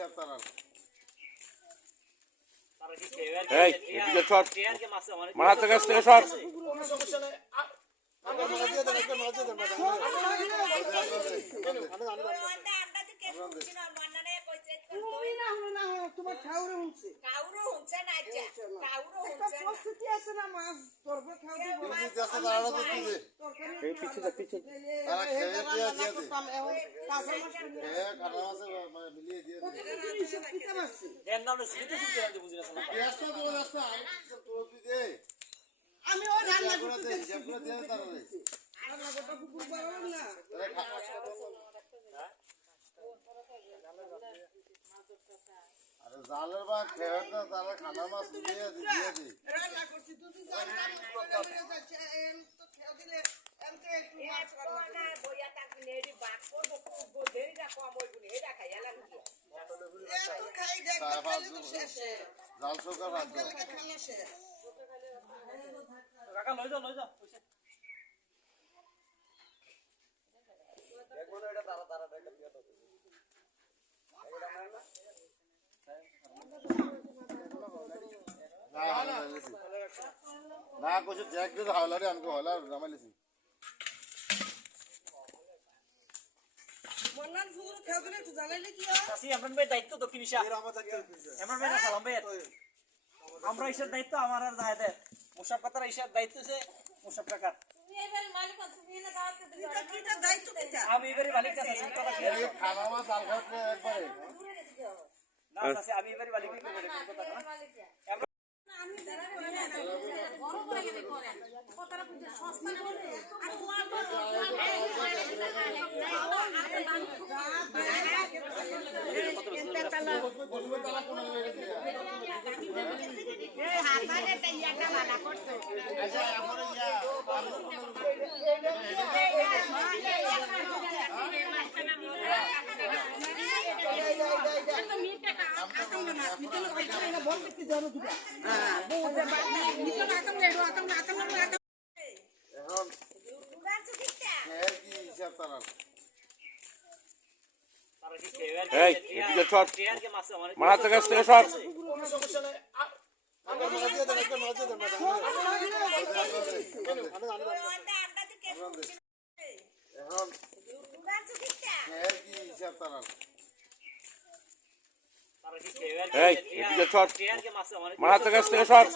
হিসাব তারার এই এদিকে শট মারা থেকে থেকে শট তোমার খাউরে হচ্ছে কাউরে হচ্ছে না আচ্ছা কাউরে হচ্ছে না প্রস্তুতি আছে না মাছ ধরবে খাওয়া দিব আছে তারা তো দিবে এই পিছে পিছে তারা খেয়ে দিয়ে দিয়ে করতাম এখন কাঁচা মাছ এ কাটা মাছ মিলিয়ে দিয়ে দিতে পারছি এর নাম সুবিধা সুবিধা আমি বুঝি না সালা গ্যাসটা তো রাস্তা তো দে আমি ওই রান্না করতে যেগুলো দিয়ে তারা রে রান্না করতে কুকুর পারলাম না আরে জালের বা খেয়ে না তারা খানা মাছ দিয়ে দিয়ে দি রান্না করছি দুদিন জাল রান্না যাচ্ছে এম তো খেয়ে দিলে এম তো একটু মাছ রান্না করে বইয়া তাকি নেড়ি বাক করব খুব দেরিটা কম হইবনি এটা খাইয়া লাগবে এত খাই দেখতে খাইলে তো শেষে জাল শুকা ভাত খাইয়া শেষ কাকা লই যাও পয়সা একবার এটা তারা তারা এটা দিয়ে দাও না কিছু দেখ দিতে হাওলারে আনকো হাওলা রামাইলেছি মন্নান ফুল খেয়ে দিলে একটু জ্বালাইলে কি হয় আসি আমরান ভাই দায়িত্ব দক্ষিণ এশিয়া আমরান ভাই না সালাম ভাই আমরা ইশার দায়িত্ব আমার আর যায় দেয় মুসাফ কাতার ইশার দায়িত্ব আছে মুসাফ কাকার আমি এবারে মালিক কাছে আছি কথা কি এই খানা মাছ জাল খাওয়াতে একবারে না আছে আমি এবারে মালিক কি করে কথা না আমি যারা বড় করে গেলে করেন কতটা সস্তা না বলে আর এই এদিকে শট মারা থেকে শট এই এদিকে শট মারা থেকে শট